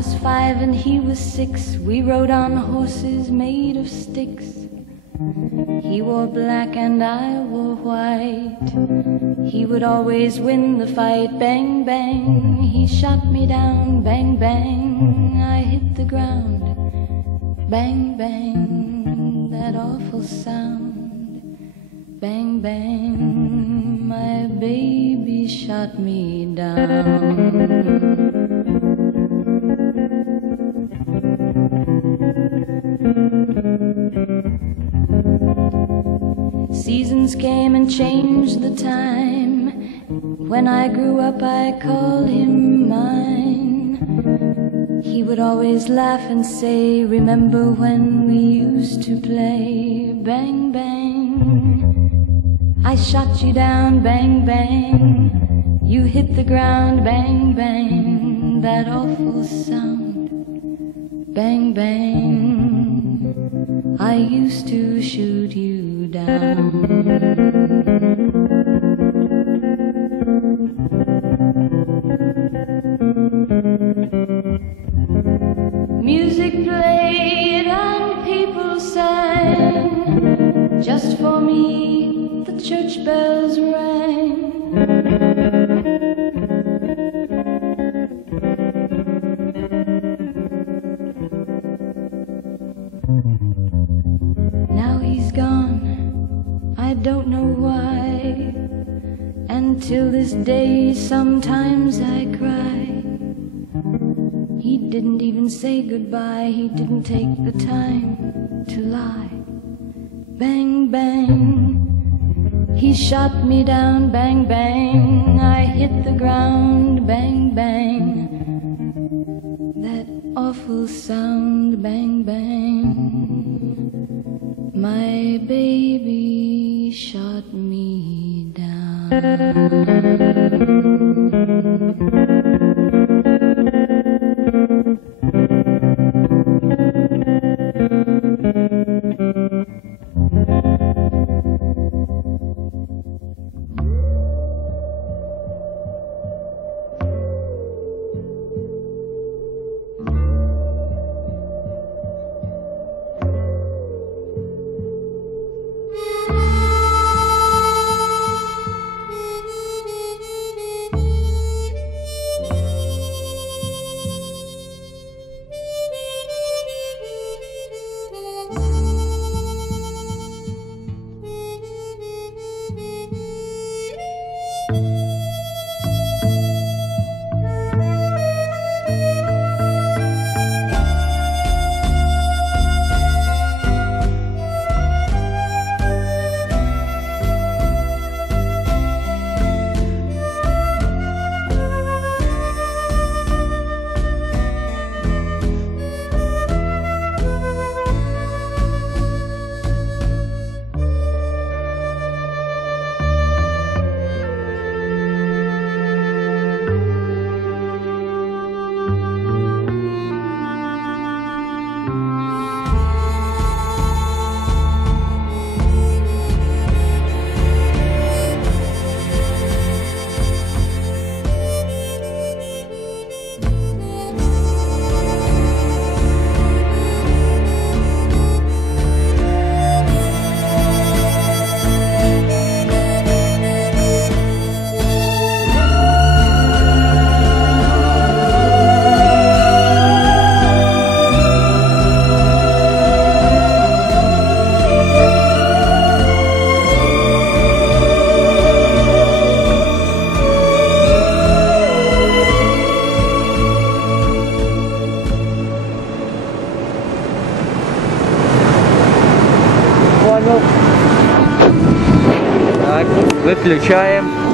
was 5 and he was 6. We rode on horses made of sticks. He wore black and I wore white. He would always win the fight. Bang, bang, he shot me down. Bang, bang, I hit the ground. Bang, bang, that awful sound. Bang, bang, my baby shot me down. Seasons came and changed the time. When I grew up I called him mine. He would always laugh and say, remember when we used to play? Bang, bang, I shot you down. Bang, bang, you hit the ground. Bang, bang, that awful sound. Bang, bang, I used to shoot you down. Music played and people sang. Just for me the church bells rang. Now he's gone, I don't know why. And till this day sometimes I cry. He didn't even say goodbye. He didn't take the time to lie. Bang, bang, he shot me down. Bang, bang, I hit the ground. Bang, bang, that awful sound. Bang, bang, my baby shot me down. Так, выключаем.